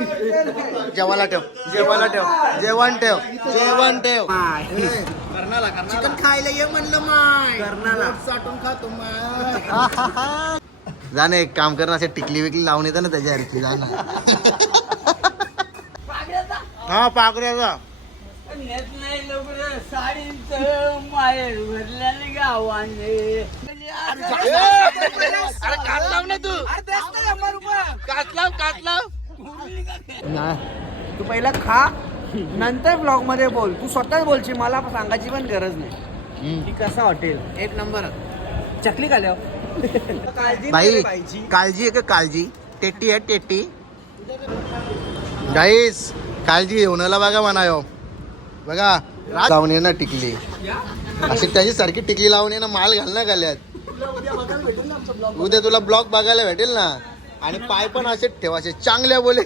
जेवायला ठेव. जेवायला ठेव. जेवण ठेव. जेवण ठेव. चिकन खायला ये म्हणलं माय. साठून खातो माय. जा ना एक काम कर ना असे टिकली विकली लावून येतं ना त्याच्या हरकी जा ना. हा पाकड्याचा गावाने तू. कात लाव कात लाव. तू पहिला खा नंतर ब्लॉगमध्ये बोल. तू स्वतःच बोलशील मला सांगायची पण गरज नाही. की कसं हॉटेल? एक नंबर. चकली खाल्यावर काळजी बाईची. काळजी आहे का काळजी? टेट्टी आहे टेट्टी गाईस काळजी होण्याला बघा म्हणायो. बघा लावून ये ना टिकली. अशी त्याची सारखी टिकली लावून ये ना माल घाल ना घाल्यात उद्या तुला ब्लॉग बघायला भेटेल ना. आणि पाय पण असेच ठेवायचे चांगल्या बोले.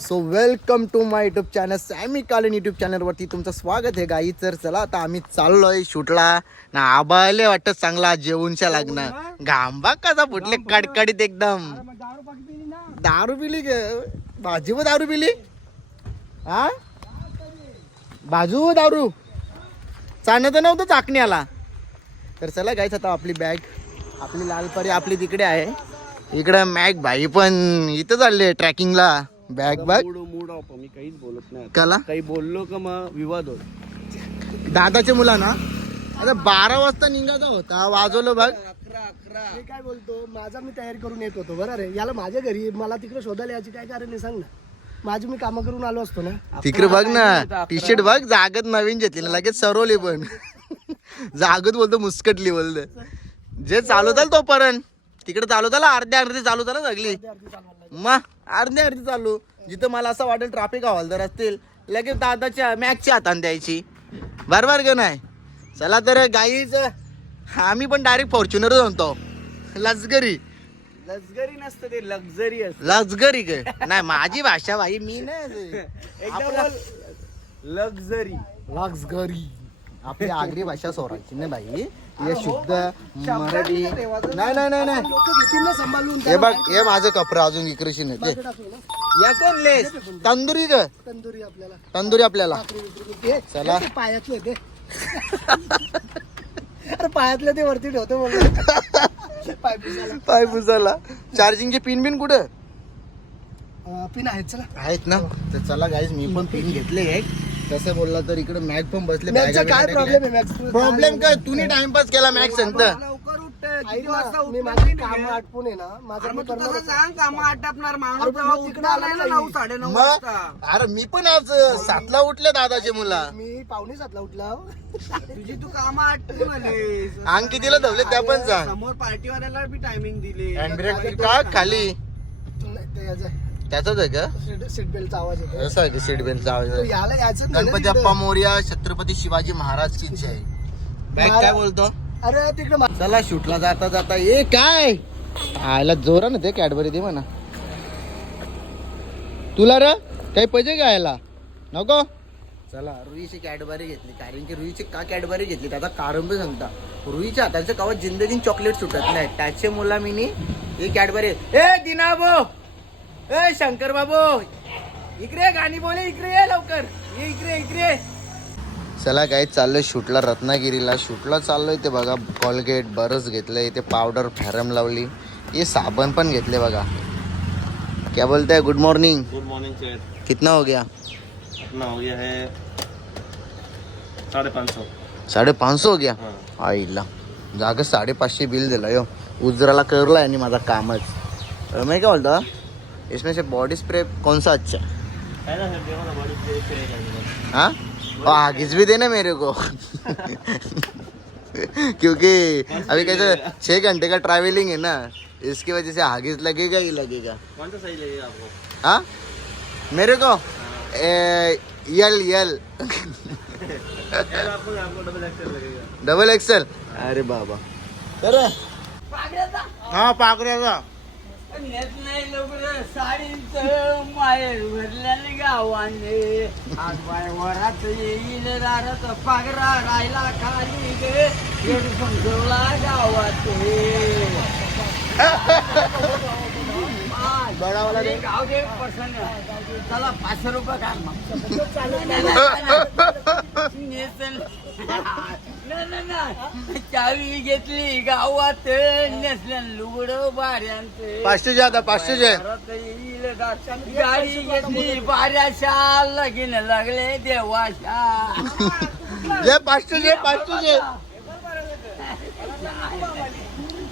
So welcome to my YouTube channel Sammy कालीन युट्यूब चॅनलवरती तुमचं स्वागत आहे गाई तर चला आता आम्ही चाललोय शूटला. ना आबाले वाटत चांगला जेवूनच्या लागणार घांबा कसा फुटले कडकडीत एकदम. दारू पिली भाजी व दारू पिली? हा? बाजू व दारू. चालणं तर नव्हतं चाकण्याला. तर चला गायच आता आपली बॅग आपली लालपरी आपली तिकडे आहे. इकडं मॅग भाई पण इथं चालले ट्रॅकिंगला बॅग बॅग मूड ऑफ मी काहीच बोलत नाही कला? काही बोललो का मग विवाद होत दादाचे मुला ना आता बारा वाजता निघायचा होता. वाजवलं बघ. अकरा अकरा. मी काय बोलतो? माझा मी तयारी करून येत होतो. बरं रे? याला माझ्या घरी मला तिकडे शोधायला याची काय कारण आहे? सांग ना. माझी मी कामं करून आलो असतो ना. तिकडे बघ ना टी शर्ट बघ जागत नवीन घेतली ना लगेच सरवली पण. जागत बोलतो मुस्कटली बोलतो. जे चालवताल तोपर्यंत. तिकडे चालवताला अर्ध्या अर्धी चालवताला सगळी. मग अर्धी अर्धी चालू. जिथं मला असं वाटेल ट्रॅफिक हवालदार असतील लगेच दादाच्या मॅगच्या हाताने द्यायची. बरोबर का नाही? चला तर गाईच आम्ही पण डायरेक्ट फॉर्च्युनर म्हणतो लष्करी लक्झरी नसतं ते लक्झरी असत. ग. नाही माझी भाषा भाई मी नाही आपला- लक्झरी. लक्झरी. आपली आगरी भाषा सोडायची ना भाई हे शुद्ध मराठी. नाही नाही नाही नाही. सांभाळून हे बघ हे माझं कपडं अजून विक्रीशी नाही ते या कोण लेस. तंदुरी ग. तंदुरी आपल्याला. तंदुरी आपल्याला. ते- चला. ते पायातले ते अरे पायातले ते वरती ठेवतो बोलतो पाय पुसायला चार्जिंगचे पिन बिन कुठं? पिन आहेत चला. आहेत ना? तर चला गाईज मी पण पिन घेतले एक तसं बोलला तर इकडे मॅग पण बसले काय प्रॉब्लेम आहे? प्रॉब्लेम काय तुम्ही टाइमपास केला लवकर उठ ऐक किती ना, वाजता मी उठणार माझी नाही कामं तुम्ही? आटपून आहे ना माझं अरे मी मग तू करणार कसं होतो. सांग कामं आटपणार माणूस अरे तेव्हा मग तिकडे उठणार आला नाही ना नाही. नऊ साडेनऊ मग वाजता अरे मी पण आज सातला उठले दादाचे मुला मी पावणे सातला उठला तुझी तू कामं आटपून आलीस. अंग कितीला धवले त्या पण सांग समोर पार्टीवाल्याला बी टायमिंग दिली हँड ब्रेक का खाली नाही, ते याचं त्याचाच आहे का सीट- सीट बेल्टचा आवाज येतो असं आहे की सीट बेल्टचा आवाज तो आहे. याला यायचं नाही ना गणपती तिकडे. अप्पा मोर्या छत्रपती शिवाजी महाराज की जय बॅग काय बोलतो अरे तिकडे चला शूटला जाता जाता ये. काय? आयला जोरा ना ते कॅडबरी दे म्हणा. तुला र काही पैसे का नको? चला रुईची कॅडबरी घेतली. कारण की रुईची का कॅडबरी घेतली? त्याचा कारण बी सांगता. रुईच्या हाताचं कवा जिंदगीन चॉकलेट सुटत नाही. त्याचे मुला मी ही कॅडबरी ए दिना बो ए शंकर बाबू इकडे गाणी बोले इकडे ये लवकर. ये इकडे इकडे चला काय चाललंय शूटला रत्नागिरीला. शूटला चाललोय ते बघा कॉलगेट बरस घेतलंय ते पावडर फॅरम लावली. हे साबण पण घेतले बघा. क्या बोलते good morning good morning sir कितना हो गया? अपना हो गया है? साढ़े पाँच सौ। साडे पाचशे हो गया? हाँ। आईला. जागा साडेपाचशे बिल दिला यो. उजराला करला आणि माझा कामच. अं, मैं क्या बोलता? इसमें से बॉडी स्प्रे कौन सा अच्छा है? ना सर? देखो ना बॉडी करेगा हाँ? आगिस भी देना मेरे को। क्योंकि अभी कैसे छः घंटे का ट्रैवलिंग है ना इसकी वजह से आगिस लगेगा ही लगेगा। कौन सा सही लगेगा आपको? हाँ? मेरे को? ए, यल यल डबल एक्सएल लगेगा डबल एक्सेल अरे। बाबा तर हा पाकड्याचा साडींच माहेर भरल्याने गावाने. आज बाय वरात येईल रारत पागरा राहिला खाली गे. येड समजवला गावात बडावाला दे. गाव दे प्रसन्न. चला पाचशे रुपये काय मग. चावी घेतली गावात नेसल्यान लुगड बाऱ्यांचं पाचशे आता पाचशेचे परत येईल दाक्षात. गाडी घेतली बाऱ्याशा लगीन लागले देवाशा जे. पाचशेचे पाचशेचे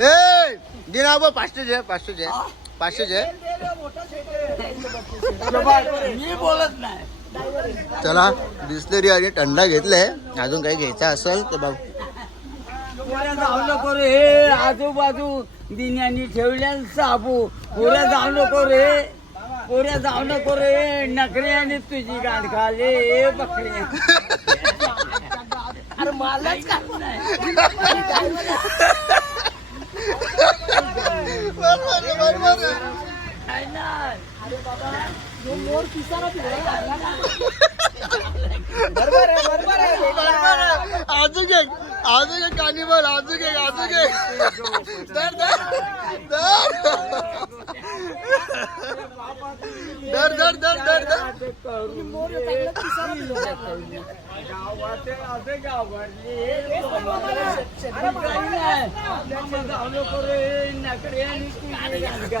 ए दिना बो पाचशेचे पाचशेचे पाचशेचे मी बोलत नाही. चला बिस्लरी आणि थंडा घेतलंय. अजून काही घ्यायचं असेल तर बघ. नको रे हे आजूबाजू दिन्यानी ठेवल्या साबू. पुऱ्या जाऊ नको रे पुऱ्या जाऊ नको रे नकऱ्याने तुझी गाठ खाले बकरे. अरे मलाच का बरोबर आहे बरोबर आहे अजून एक अजून एक कानिबल अजून एक अजून एक. धर धर धर धर धर.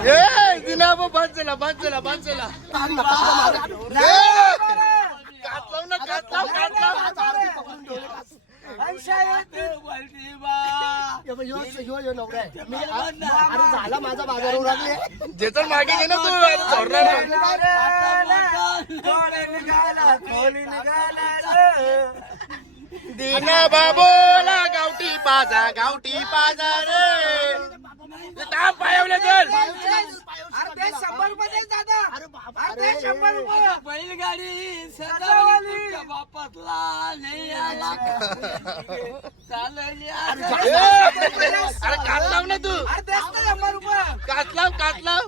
ए दिना बाद झाला बाद झाला बाद झाला कात ना कात लाव कात लाव. हे बघ, ह्यो- ह्यो- ह्यो नवरा आहे. मी- अरे झाला माझा बाजार उरकले ज्याचं मागे घे ना तू आता सोडणार नाही. दिना बाबोला गावठी पाजा गावठी पाजा रे ते ताप पायवले चल ते अरे बाप बैलगाडी सजावली. बापातला अरे अरे लाव ना तू. अरे देस शंभर रुपये. लाव कात लाव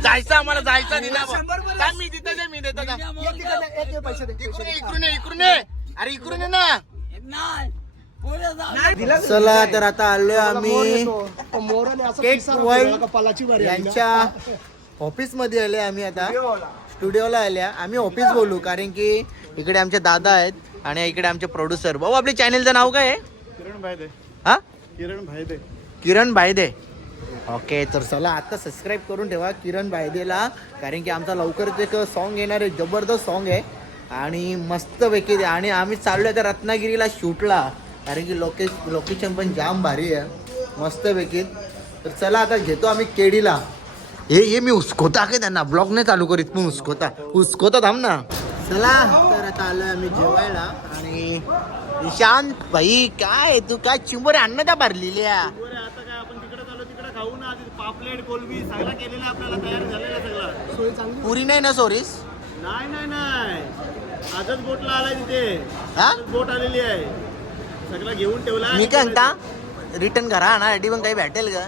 जायचं आम्हाला जायचं दिला मी तिथं जे मी देतो इकडून इकडून इकडून ये. अरे इकडून ना. नाही. चला तर आता आलोय आम्ही. केक आहे. यांच्या ऑफिसमध्ये आले आम्ही आता. स्टुडिओला आल्या. आम्ही ऑफिस बोलू कारण की इकडे आमचे दादा आहेत आणि इकडे आमचे प्रोड्युसर भाऊ आपल्या चॅनेलचं नाव काय आहे? किरण भाई दे हा? किरण भाई दे किरण बायदे ओके तर चला आता सबस्क्राईब करून ठेवा किरण बायदेला कारण की आमचा लवकरच एक सॉन्ग येणार आहे जबरदस्त सॉन्ग आहे. आणि मस्तपैकी ते आणि आम्ही चाललोय त्या रत्नागिरीला शूटला. कारण की लोके लोकेशन पण जाम भारी आहे. मस्तपैकी. तर चला आता घेतो आम्ही केडीला. हे हे मी उस्कोता काय त्यांना? ब्लॉग नाही चालू करीत पण उस्कोता उस्कोता थांब ना. चला तर आता आलोय आम्ही जेवायला. आणि निशांत भाई काय तू काय चिंबोरे अन्न का भरलेल्या आता काय आपण तिकडे चालू तिकडे खाऊ ना. आधी पापलेट कोलबी सगळं केलेलं आपल्याला तयार झालेलं सगळं. सोय चांगली पुरी नाही ना सोरीस? नाही नाही नाही. आजच बोटला आलाय तिथे. हा? बोट आलेली आहे. सगळं घेऊन ठेवला मी काय म्हणता? रिटर्न करा ना रेडी पण काही भेटेल का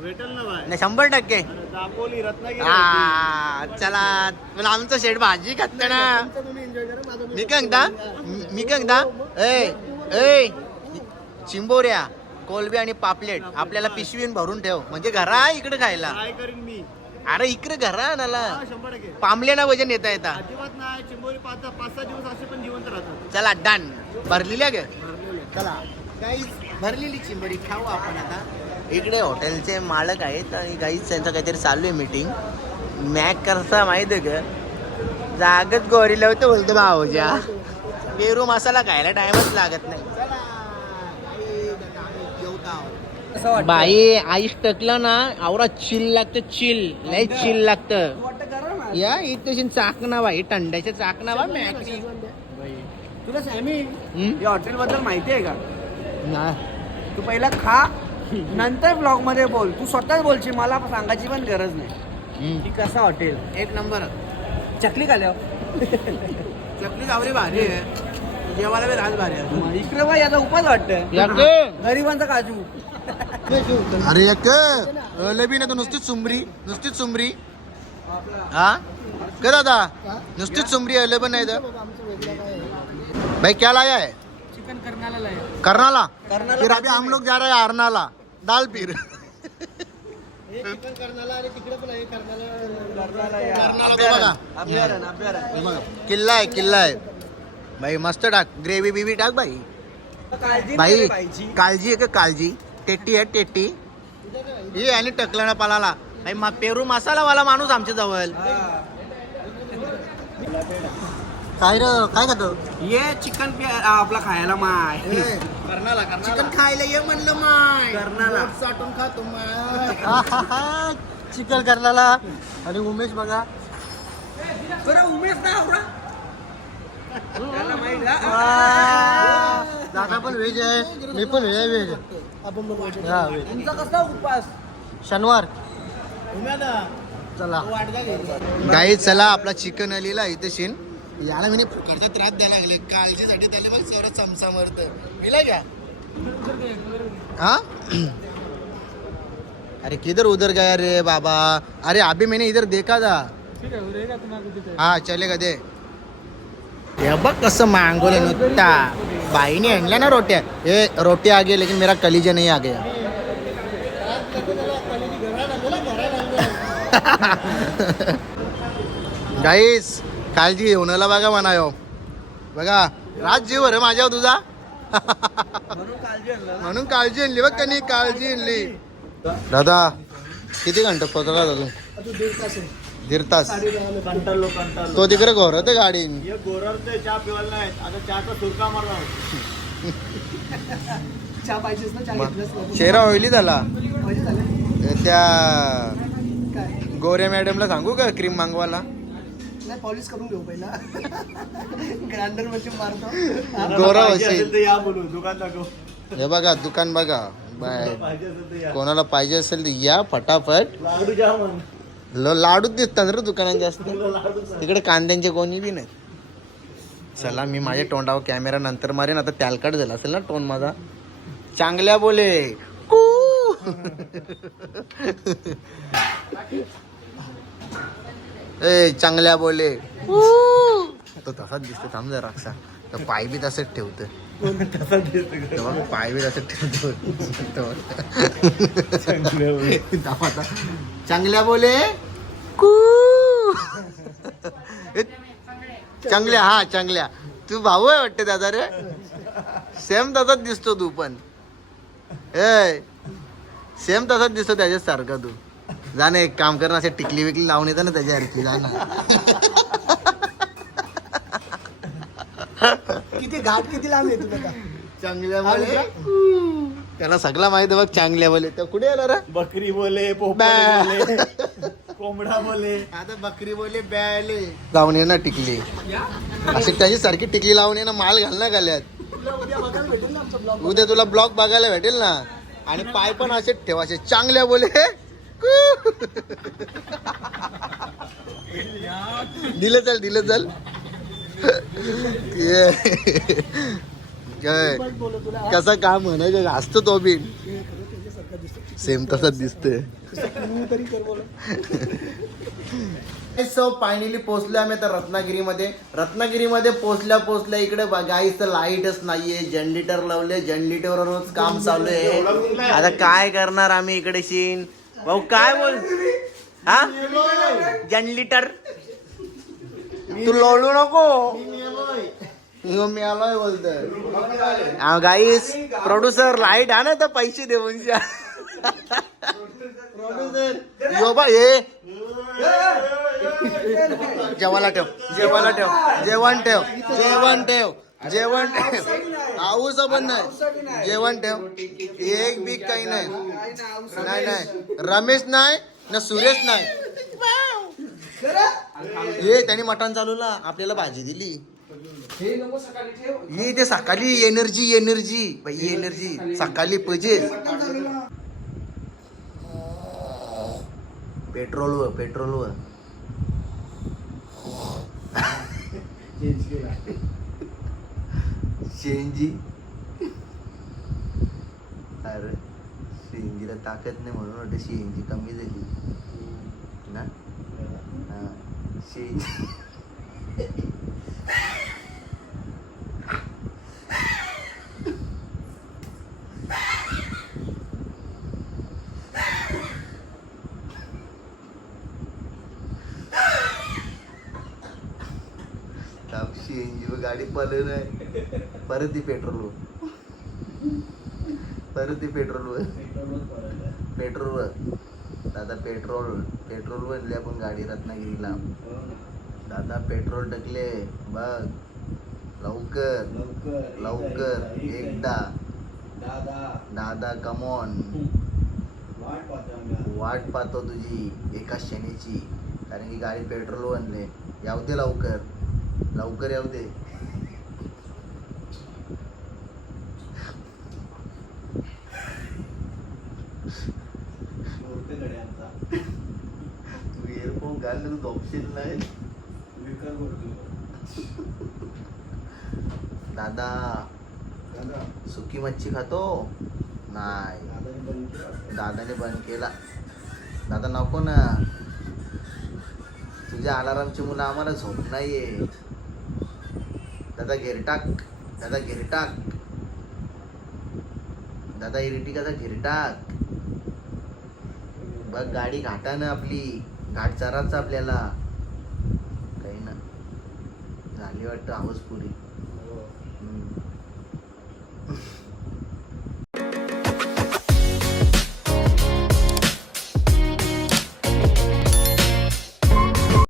भेटेल ना नाही शंभर टक्के. दापोली रत्नागिरी हा चला पण आमचं शेड भाजी खात ना. तुमचं तुम्ही एन्जॉय करा माझं मी काय म्हणता? मी- काय म्हणता? ए ए चिंबोऱ्या कोलबी आणि पापलेट आपल्याला पिशवीन भरून ठेव. म्हणजे घरा इकडे खायला. काय करीन मी? अरे इकडे घरा नाला शंभर टक्के. पामले ना वजन येता येता. अजिबात नाही चिंबोरी पाच पाच सहा दिवस असे पण जिवंत राहतात. चला डन. भरलेल्या ग. चला. काही भरलेली चिंबरी खाऊ आपण आता. इकडे हॉटेलचे मालक आहेत आणि काहीच त्यांचं काहीतरी चालू आहे मीटिंग मॅक करता माहीत आहे का? जागत गोरी लावतो बोलतो भाऊच्या पेरू मसाला खायला टाइमच लागत नाही. बाई आईस टकलं ना आवरा चिल लागतं चिल लय चिल लागतं. या इथे चाकणा बाई टंड्याच्या चाकणा बा मॅकरी तुला सॅमी? या हॉटेल बद्दल माहिती आहे का? ना तू पहिला खा नंतर ब्लॉगमध्ये बोल. तू स्वतःच बोलशील मला सांगायची पण गरज नाही. की कसा हॉटेल? एक नंबर. चकली खाल्यावर चकली गावरी भारी आहे. जेवायला बी राज भारी आहे इकडे बाई आता उपास वाटतं याके. गरिबांचा काजू. अरे एक लबी नाही तर नुसतीच सुमरी नुसतीच सुमरी हा? का दादा नुसतीच सुमरी पण नाही तर. भाई क्या लाया है? चिकन करणाला लाया. करनाला? फिर अभी हम लोग जा रहे हैं अरनाला दाल पीर। कर्नाला हे. किल्ला आहे किल्ला आहे. भाई मस्त टाक. ग्रेव्ही बिवी टाक भाई. भाई काळजी आहे का? काळजी. टेट्टी आहे टेट्टी ये आणि टकलं ना पालाला. भाई मा पेरू मसालावाला माणूस आमच्या जवळ. काय र काय खातो? ये चिकन आपला खायला माय. चिकन खायला ये म्हणलं माय. कर्नाला. साठून खातो माय. चिकन करणाला आणि उमेश बघा. बरं उमेश ना हा? दादा पण व्हेज आहे. मी पण व्हेज व्हेज आपण हा व्हेज. तुमचा कसा उपास शनिवार. चला. गाई चला आपला चिकन आलेला इथे शिन याला मी करता त्रास द्यायला लागले. काळजीसाठी त्याला मग सर्व चमचा मरत मिला घ्या हा? अरे किधर उधर गया रे बाबा? अरे अभी मैंने इधर देखा था। हा चलेगा दे. हे बघ कसं मागवलं नुकता बाईने आणल्या ना रोट्या. हे रोटी आ गई लेकिन मेरा कलीजा नहीं आ गया गाईस काळजी घेऊनला बघा म्हणायो. बघा राज जीव रे माझ्यावर तुझा. म्हणून काळजी आणलं बघ त्यांनी काळजी आणली. दादा किती घंटा पोहोचला अजून आता दीड तास तो तिकडे घोरत गाडीन. हे गोरवते चहा पिवायला नाहीत आता चहाचा सुरका मारला चहा पाहिजेच ना चेहरा ऑइली झाला. त्या गोरे मॅडमला सांगू का क्रीम मागवायला? नाही पॉलिश करून घेऊ पहिला. ग्राइंडरमध्ये मारतो. गोरा पाहिजे होशील. असेल तर या बोलू दुकान दाखव. हे बघा दुकान बघा. बाय. कोणाला पाहिजे असेल तर या फटाफट. लाडू जा म्हण ल- लाडूच दिसतात रे दुकानात जास्त. लाडू तिकडे कांद्यांचे कोणी बी नाही चला मी माझ्या तोंडावर कॅमेरा नंतर मारेन. आता त्यालकट झाला असेल ना टोन माझा. चांगल्या बोले. कू. ए चांगल्या बोले. तो तसाच दिसतो थांब जरा असा तर पाय बी तसंच ठेवतो तेव्हा पाय बी तसंच ठेवतो आता. चांगल्या बोले? कू. चांगल्या हा चांगल्या. तू भाऊ आहे वाटते दादा रे? सेम तसाच दिसतो तू पण. ए सेम तसाच दिसतो त्याच्याच सारखा तू. जा ना एक काम कर ना असे टिकली विकली लावून येतं ना त्याच्यासारखी जा ना. किती घाट किती लांब तुला चांगल्या बोले. त्याला सगळं माहीत आहे बघ चांगल्या बोले. तर कुठे आला रे बकरी बोले पोपट. बोले कोंबडा बोले. आता बकरी बोले बॅले लावून ये ना टिकली. अशी त्याची सारखी टिकली लावून ये ना माल घाल ना गाल्यात. उद्या बघायला भेटेल ना आमचा ब्लॉग उद्या तुला ब्लॉग बघायला भेटेल ना. आणि पाय पण असेच ठेव असे चांगल्या बोले. दिलं चल दिलं चल. काय? कसं काम म्हणायचं असतो तो बी. सेम तसाच दिसतोय. सो फायनली पोहोचलो आम्ही आता रत्नागिरीमध्ये. रत्नागिरीमध्ये पोहोचल्या पोहोचल्या इकडे गाईच तर लाईटच नाहीये. जनरेटर लावले जनरेटरवरच रोज काम चालू आहे. आता काय करणार आम्ही इकडे शीन भाऊ काय बोल? हा? जनरेटर तू लोळू नको. हो, मी आलोय बोलतोय. गाईस प्रोड्युसर लाइट हा ना तर पैसे देऊन प्रोड्युसर यो बा ये. जेवायला ठेव. जेवायला ठेव. जेवण ठेव. जेवण ठेव. जेवण ठेव आऊस पण नाही. जेवण ठेव. एक बी काही नाही. नाही नाही. रमेश नाही ना सुरेश नाही. ये त्यांनी मटण चालवला आपल्याला भाजी दिली. ये ते सकाळी एनर्जी एनर्जी बाई एनर्जी सकाळी पाहिजे पेट्रोल व पेट्रोल व सीएनजी अरे ताकद ताकद नाही म्हणून वाटतं सीएनजी कमी झाली ना हा गाडी पळलं परत ती पेट्रोल परत ती पेट्रोलवर पेट्रोलवर दादा पेट्रोल पेट्रोल बनले आपण गाडी रत्नागिरीला. दादा पेट्रोल टाकले. बघ. लवकर. लवकर. एकदा. दादा कमॉन वाट पाहतो तुझी एका क्षणीची. कारण की गाडी पेट्रोल बनले याव दे लवकर. लवकर येऊ दे तू इयरफोन घाल तू झोपशील नाही. दादा. सुकी मच्छी खातो? नाही. दादाने बंद केला. दादा नको ना. तुझ्या अलारामची मुलं आम्हाला झोप नाहीये. दादा घेरटाक दादा घेरटाक दादा इरिटिकाचा घेरटाक बघ गाडी घाटानं आपली. घाट चराच आपल्याला काही ना झाली वाटतं आवाज पुरी.